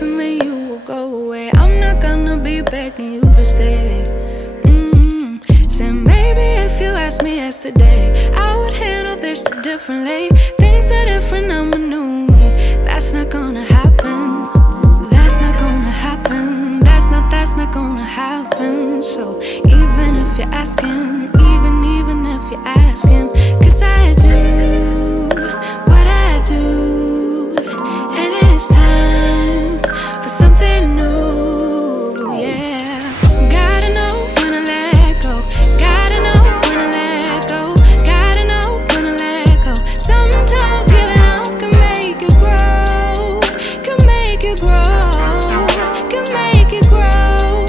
And then you will go away. I'm not gonna be begging you to stay. Said maybe if you asked me yesterday, I would handle this differently. Things are different, I'm a new me. That's not gonna happen. That's not gonna happen. That's not gonna happen. So even if you're asking, even if you're asking, 'cause I do what I do, and it's time for something new, yeah. Gotta know when to let go. Gotta know when to let go. Gotta know when to let go. Sometimes giving up can make you grow. Can make you grow. Can make you grow.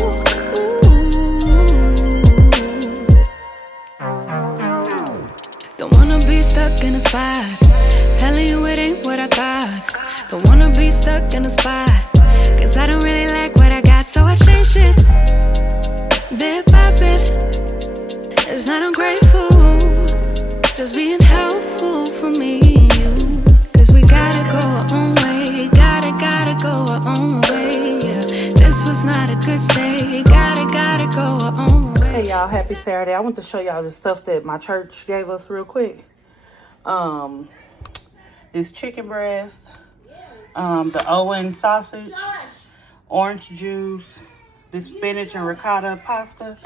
Don't wanna be stuck in a spot, telling you it ain't what I thought. Don't wanna be stuck in a spot, 'cause I don't really like what I got, so I change it bit by bit. It's not ungrateful, just being helpful for me and you. 'Cause we gotta go our own way, gotta go our own way, yeah. This was not a good stay, gotta go our own way. Hey y'all, happy Saturday. I want to show y'all the stuff that my church gave us real quick. This chicken breast, the Owen sausage, orange juice, this spinach and ricotta pasta,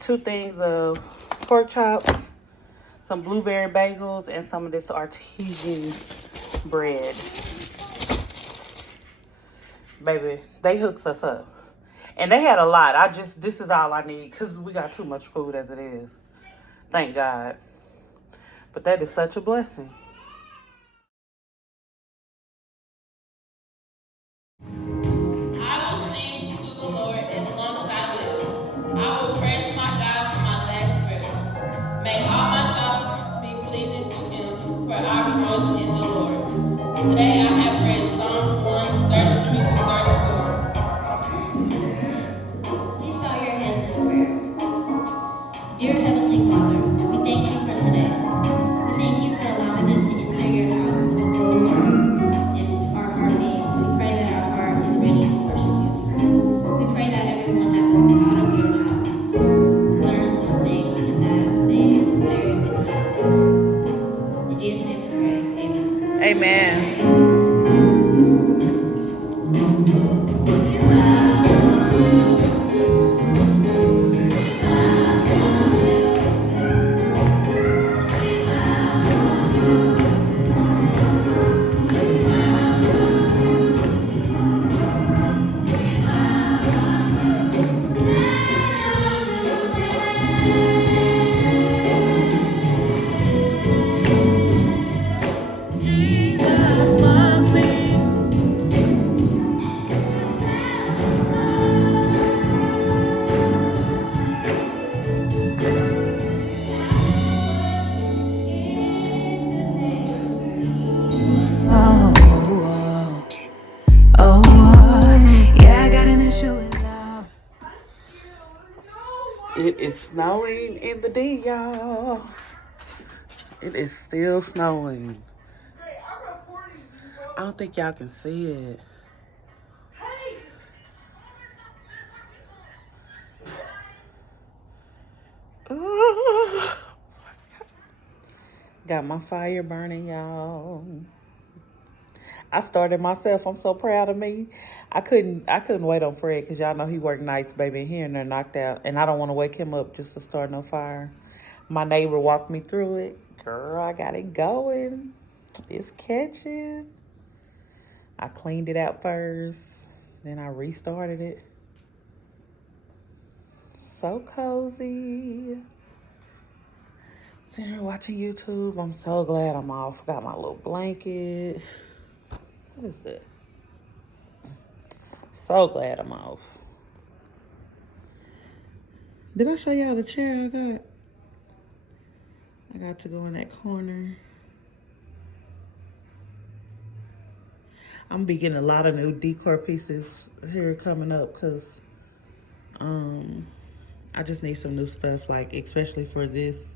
2 things of pork chops, some blueberry bagels, and some of this artesian bread. Baby, they hooks us up. And they had a lot. This is all I need, because we got too much food as it is. Thank God. But that is such a blessing. Today I have read Psalms 1:33-34. Please bow your heads in prayer. Dear Heavenly Father, we thank you for today. We thank you for allowing us to enter your house with a full heart and our heart being. We pray that our heart is ready to worship you. We pray that everyone that walks out of your house learns something and that they carry with you. In Jesus' name we pray. Amen. Amen. It is snowing in the D, y'all. It is still snowing. I don't think y'all can see it. Oh. Got my fire burning, y'all. I started myself. I'm so proud of me. I couldn't wait on Fred, because y'all know he worked nights, baby. He in there knocked out. And I don't want to wake him up just to start no fire. My neighbor walked me through it. Girl, I got it going. It's catching. I cleaned it out first. Then I restarted it. So cozy. Sitting here watching YouTube. I'm so glad I'm off. Got my little blanket. What is that? So glad I'm off. Did I show y'all the chair I got? I got to go in that corner. I'm be getting a lot of new decor pieces here coming up because I just need some new stuff, like especially for this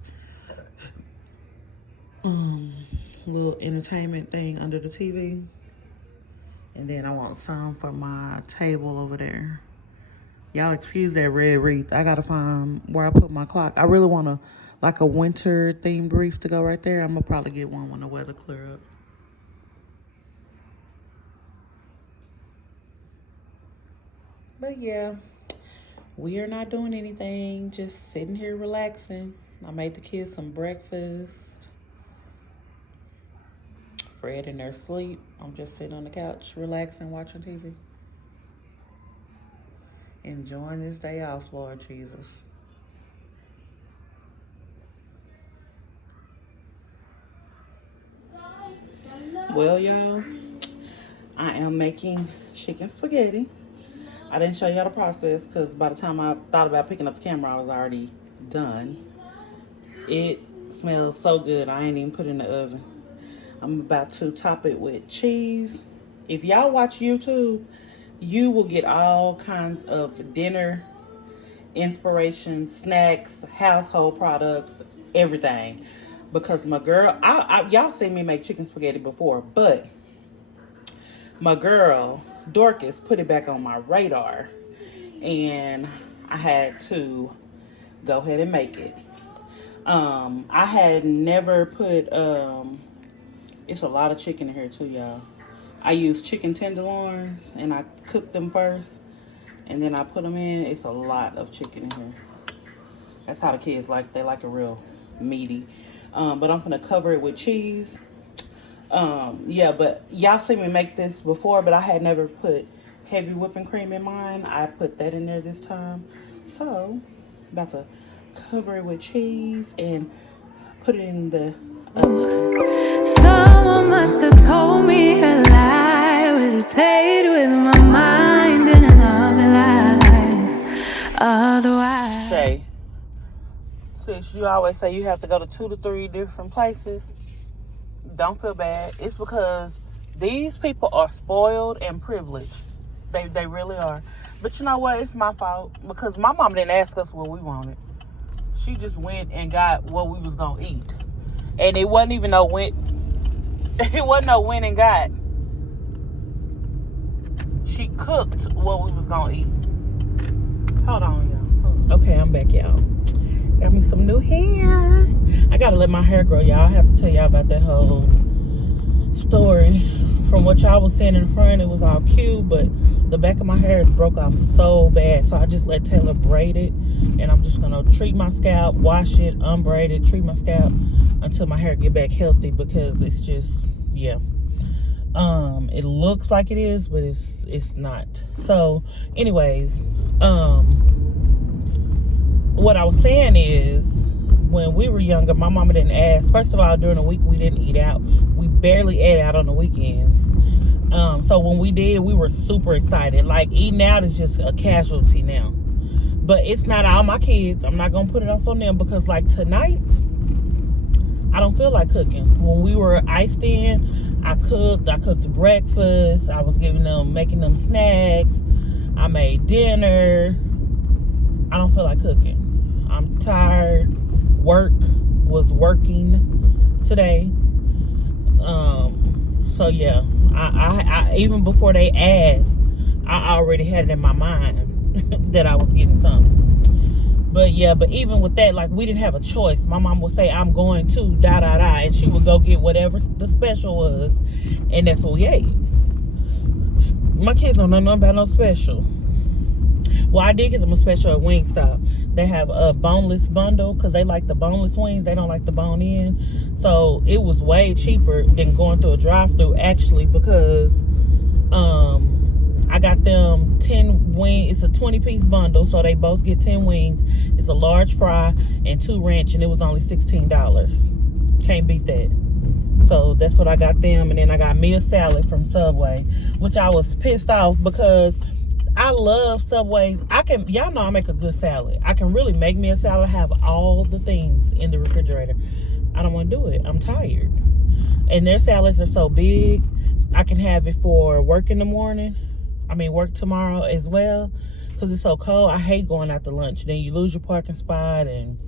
little entertainment thing under the TV. And then I want some for my table over there. Y'all excuse that red wreath. I gotta find where I put my clock. I really want like a winter themed wreath to go right there. I'm gonna probably get one when the weather clear up. But yeah, we are not doing anything, just sitting here relaxing. I made the kids some breakfast. Fred in their sleep. I'm just sitting on the couch, relaxing, watching TV. Enjoying this day off, Lord Jesus. Well, y'all, I am making chicken spaghetti. I didn't show y'all the process because by the time I thought about picking up the camera, I was already done. It smells so good. I ain't even put it in the oven. I'm about to top it with cheese. If y'all watch YouTube, you will get all kinds of dinner inspiration, snacks, household products, everything. Because my girl, y'all seen me make chicken spaghetti before, but my girl Dorcas put it back on my radar, and I had to go ahead and make it. I had never put it's a lot of chicken in here too, y'all. I use chicken tenderloins and I cook them first and then I put them in. It's a lot of chicken in here. That's how the kids like. They like it real meaty. But I'm gonna cover it with cheese. Yeah, but y'all seen me make this before, but I had never put heavy whipping cream in mine. I put that in there this time. So, about to cover it with cheese and put it in the oven. Someone must have told me a lie, really played with my mind in another life. Otherwise, Shay, sis, you always say you have to go to 2 to 3 different places. Don't feel bad. It's because these people are spoiled and privileged. They really are. But you know what? It's my fault because my mom didn't ask us what we wanted. She just went and got what we was gonna eat, and it wasn't even no went. It wasn't no went and got. She cooked what we was gonna eat. Hold on, y'all. Okay, I'm back, y'all. Got me some new hair. I gotta let my hair grow, y'all. I have to tell y'all about that whole story. From what y'all was saying in the front, it was all cute, but the back of my hair broke off so bad. So I just let Taylor braid it, and I'm just gonna treat my scalp, wash it, unbraid it, treat my scalp until my hair get back healthy, because it's just, yeah. It looks like it is, but it's not. So anyways, what I was saying is, when we were younger, my mama didn't ask. First of all, during the week, we didn't eat out. We barely ate out on the weekends. So when we did, we were super excited. Like, eating out is just a casualty now. But it's not all my kids. I'm not going to put it off on them because, like, tonight, I don't feel like cooking. When we were iced in, I cooked breakfast. I was making them snacks. I made dinner. I don't feel like cooking. I'm tired. Work was working today. So yeah, I even before they asked, I already had it in my mind that I was getting something. But yeah, but even with that, like, we didn't have a choice. My mom would say, I'm going to and she would go get whatever the special was, and that's what we ate. My kids don't know nothing about no special. Well, I did get them a special at Wingstop. They have a boneless bundle because they like the boneless wings. They don't like the bone in. So it was way cheaper than going through a drive-thru, actually, because I got them 10 wings. It's a 20-piece bundle, so they both get 10 wings. It's a large fry and 2 ranch, and it was only $16. Can't beat that. So that's what I got them. And then I got me a salad from Subway, which I was pissed off because I love Subway's. Y'all know I make a good salad. I can really make me a salad, have all the things in the refrigerator. I don't want to do it. I'm tired. And their salads are so big. I can have it for work in the morning. Work tomorrow as well. Because it's so cold. I hate going out to lunch. Then you lose your parking spot. And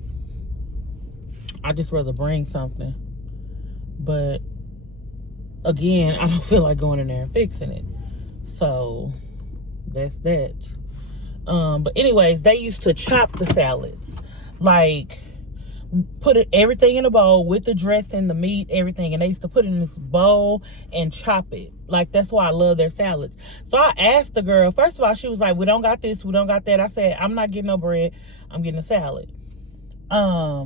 I just rather bring something. But again, I don't feel like going in there and fixing it. So that's that. But anyways, they used to chop the salads. Like, put everything in a bowl with the dressing, the meat, everything. And they used to put it in this bowl and chop it. Like, that's why I love their salads. So I asked the girl, first of all, she was like, we don't got this, we don't got that. I said, I'm not getting no bread. I'm getting a salad. I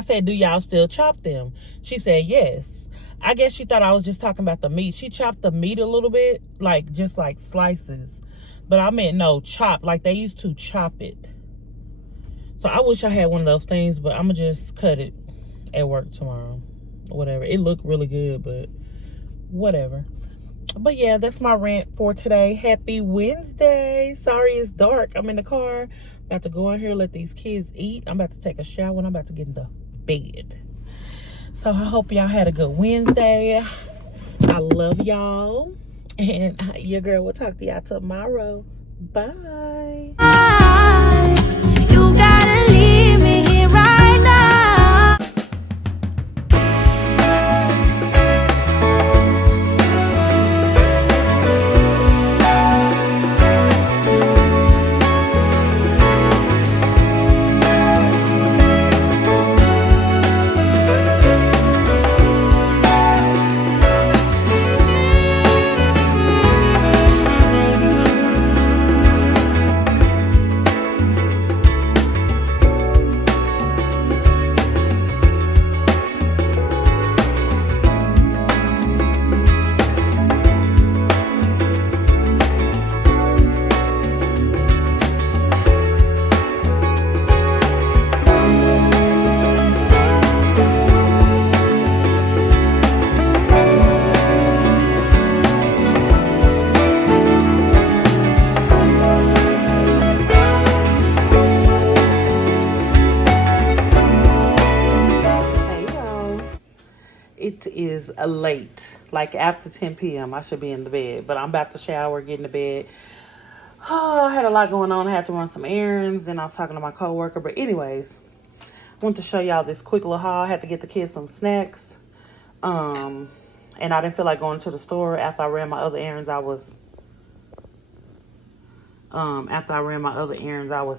said, do y'all still chop them? She said, yes. I guess she thought I was just talking about the meat. She chopped the meat a little bit, like just like slices. But I meant no, chop, like they used to chop it. So I wish I had one of those things, but I'm going to just cut it at work tomorrow. Whatever. It looked really good, but whatever. But yeah, that's my rant for today. Happy Wednesday. Sorry it's dark. I'm in the car. About to go in here, let these kids eat. I'm about to take a shower and I'm about to get in the bed. So I hope y'all had a good Wednesday. I love y'all. And your girl will talk to y'all tomorrow. Bye. You gotta leave me here right now. It is late, like after 10 p.m. I should be in the bed, but I'm about to shower, get in the bed. Oh, I had a lot going on. I had to run some errands. Then I was talking to my coworker. But anyways, I want to show y'all this quick little haul. I had to get the kids some snacks. And I didn't feel like going to the store after I ran my other errands. I was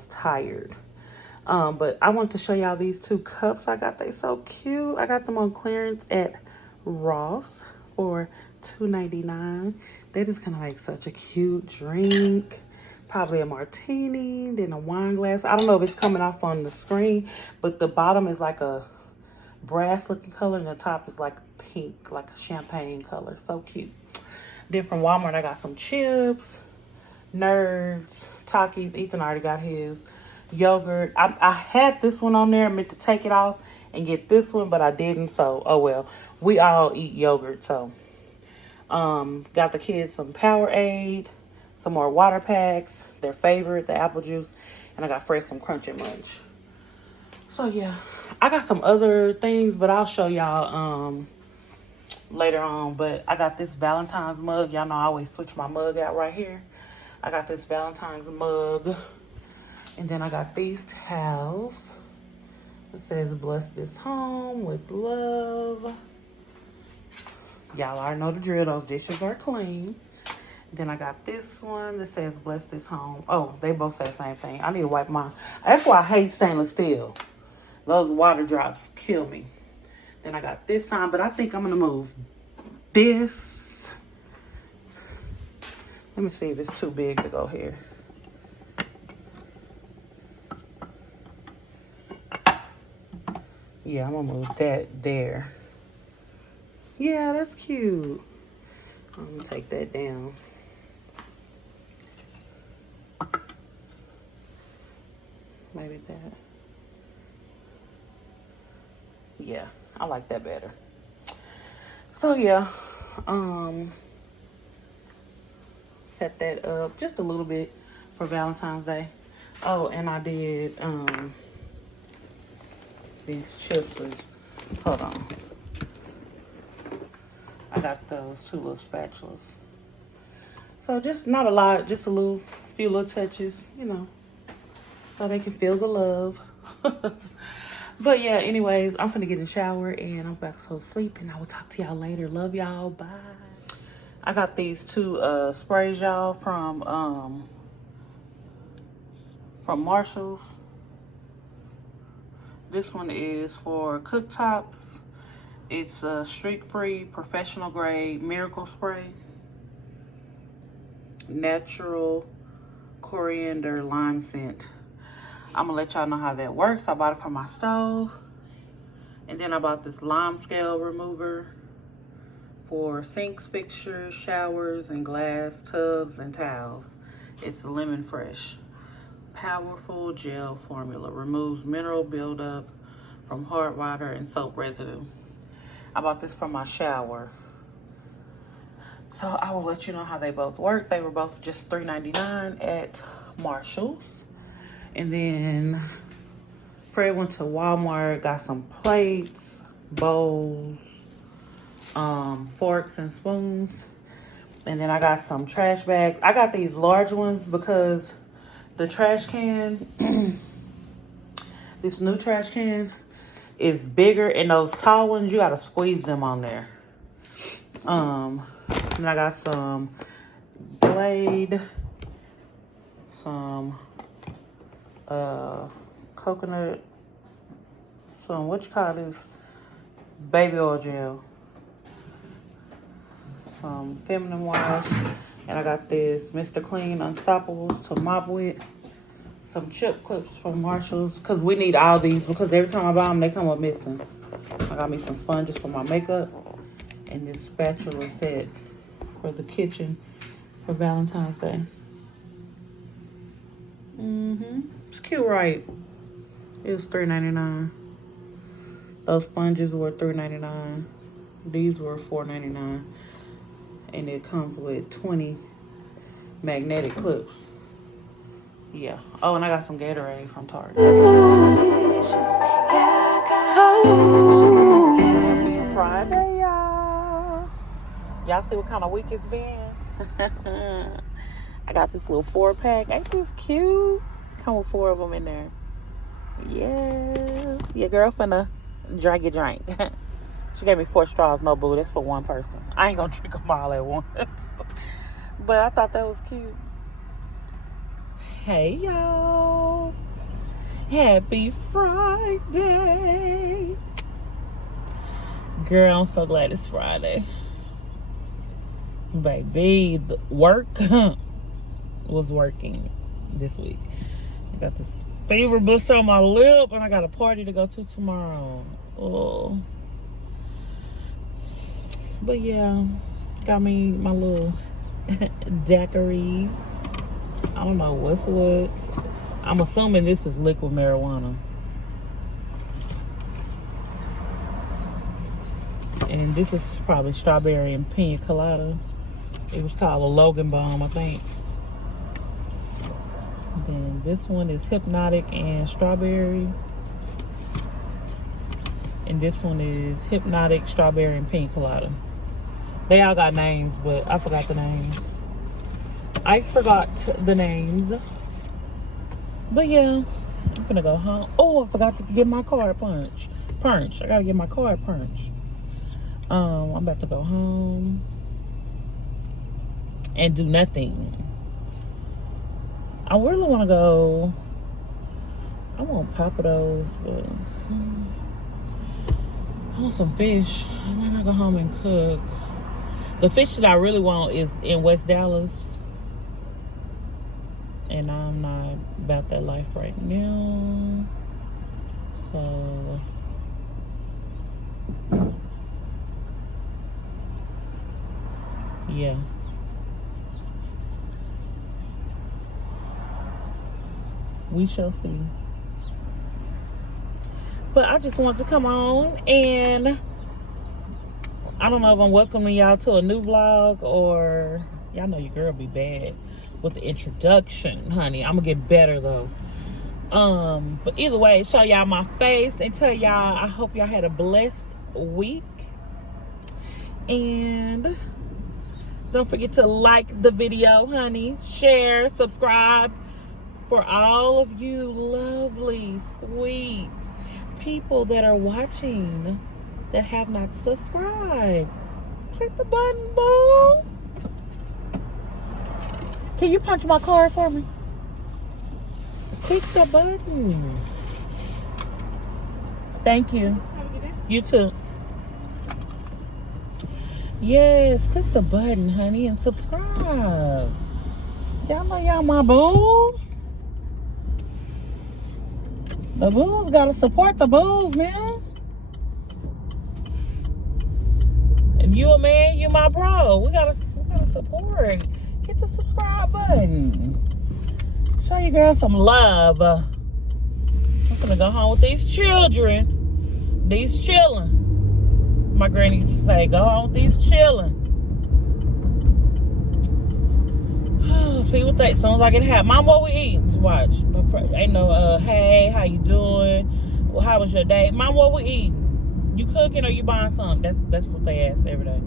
tired. But I want to show y'all these two cups I got. They so cute. I got them on clearance at Ross for $2.99. They just kind of like such a cute drink. Probably a martini, then a wine glass. I don't know if it's coming off on the screen, but the bottom is like a brass looking color and the top is like pink, like a champagne color. So cute. Then from Walmart, I got some chips, Nerds, Takis. Ethan already got his. Yogurt. I had this one on there. I meant to take it off and get this one, but I didn't. So, oh well. We all eat yogurt. So, got the kids some Powerade, some more water packs, their favorite, the apple juice, and I got Fred some Crunch and Munch. So yeah, I got some other things, but I'll show y'all later on. But I got this Valentine's mug. Y'all know I always switch my mug out right here. I got this Valentine's mug. And then I got these towels. It says, bless this home with love. Y'all already know the drill. Those dishes are clean. Then I got this one that says, bless this home. Oh, they both say the same thing. I need to wipe mine. That's why I hate stainless steel. Those water drops kill me. Then I got this sign, but I think I'm going to move this. Let me see if it's too big to go here. Yeah, I'm gonna move that there. Yeah, that's cute. I'm gonna take that down. Maybe that. Yeah, I like that better. So yeah, set that up just a little bit for Valentine's Day. Oh, and I did these chips. Hold on. I got those 2 little spatulas. So just not a lot, just a few little touches, you know, so they can feel the love. But yeah, anyways, I'm finna get in the shower and I'm about to go to sleep, and I will talk to y'all later. Love y'all. Bye. I got these 2 sprays, y'all, from Marshall's. This one is for cooktops. It's a streak-free, professional grade miracle spray. Natural coriander lime scent. I'm gonna let y'all know how that works. I bought it for my stove. And then I bought this lime scale remover for sinks, fixtures, showers, and glass tubs and towels. It's lemon fresh. Powerful gel formula. Removes mineral buildup from hard water and soap residue. I bought this for my shower. So I will let you know how they both work. They were both just $3.99 at Marshall's. And then Fred went to Walmart, got some plates, bowls, forks and spoons. And then I got some trash bags. I got these large ones because the trash can, this new trash can is bigger, and those tall ones, you gotta squeeze them on there. And I got some Glade, some coconut, some, what you call this, baby oil gel, some feminine wash, and I got this Mr. Clean Unstoppables to mop with, some chip clips from Marshall's, because we need all these, because every time I buy them, they come up missing. I got me some sponges for my makeup, and this spatula set for the kitchen for Valentine's Day. It's cute, right? It was $3.99. Those sponges were $3.99. These were $4.99. And it comes with 20 magnetic clips. Yeah. Oh, and I got some Gatorade from Target. Happy Friday, y'all. Y'all see what kind of week it's been? I got this little 4-pack. Ain't this cute? Come with 4 of them in there. Yes. Your girl finna drink your drink. She gave me 4 straws. No, boo. That's for one person. I ain't gonna drink them all at once. But I thought that was cute. Hey, y'all. Happy Friday. Girl, I'm so glad it's Friday. Baby, the work was working this week. I got this fever blister on my lip, and I got a party to go to tomorrow. Oh. But yeah, got me my little daiquiris. I don't know what's what. I'm assuming this is liquid marijuana. And this is probably strawberry and pina colada. It was called a Logan Bomb, I think. Then this one is hypnotic and strawberry. And this one is hypnotic, strawberry, and pina colada. They all got names, but I forgot the names. But yeah, I'm gonna go home. Oh, I forgot to get my card punched. I gotta get my card punched. I'm about to go home and do nothing. I really want to go. I want Papados, but I want some fish. I might not go home and cook. The fish that I really want is in West Dallas, and I'm not about that life right now. So yeah. We shall see. But I just wanted to come on, and I don't know if I'm welcoming y'all to a new vlog, or y'all know your girl be bad with the introduction, honey. I'm gonna get better though. But either way, show y'all my face and tell y'all I hope y'all had a blessed week. And don't forget to like the video, honey. Share, subscribe. For all of you lovely, sweet people that are watching that have not subscribed, click the button, boo. Can you punch my card for me? Click the button. Thank you. Have a good day. You too. Yes, click the button, honey, and subscribe. Y'all know y'all my booze. The booze gotta support the booze, man. If you a man, you my bro. We gotta support. Hit the subscribe button. Show your girl some love. I'm gonna go home with these children. These chillin'. My granny used to say, go home with these chillin'. See what they, as soon as I get half. Mom, what we eating? Watch. Ain't no, hey, how you doing? Well, how was your day? Mom, what we eating? You cooking or you buying something? That's what they ask every day.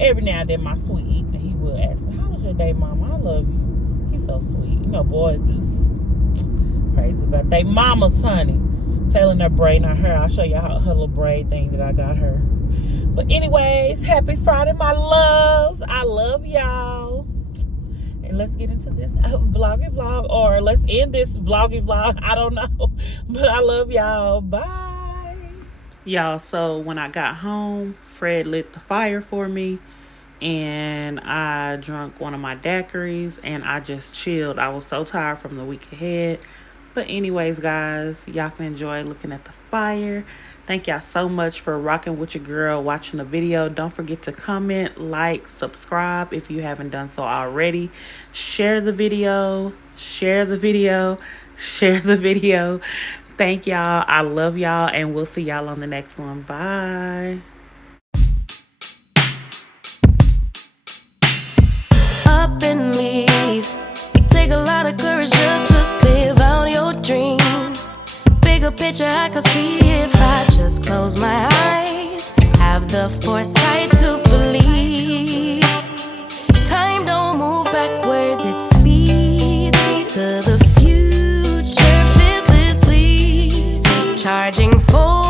Every now and then, my sweet Ethan, he will ask me, how was your day, Mom? I love you. He's so sweet. You know, boys is crazy about they mamas, honey. Telling her braid, not her. I'll show you her little braid thing that I got her. But anyways, happy Friday, my loves. I love y'all. And let's get into this vloggy vlog, or let's end this vloggy vlog. I don't know. But I love y'all. Bye. Y'all, so when I got home, Fred lit the fire for me. And I drank one of my daiquiris. And I just chilled. I was so tired from the week ahead. But anyways, guys, y'all can enjoy looking at the fire. Thank y'all so much for rocking with your girl, watching the video. Don't forget to comment, like, subscribe if you haven't done so already. Share the video. Share the video. Share the video. Thank y'all. I love y'all. And we'll see y'all on the next one. Bye. Up and leave. Take a lot of courage just to live out your dreams. Bigger picture I could see if I just close my eyes. Have the foresight to believe. Time don't move backwards, it speeds to the future fearlessly. Charging forward.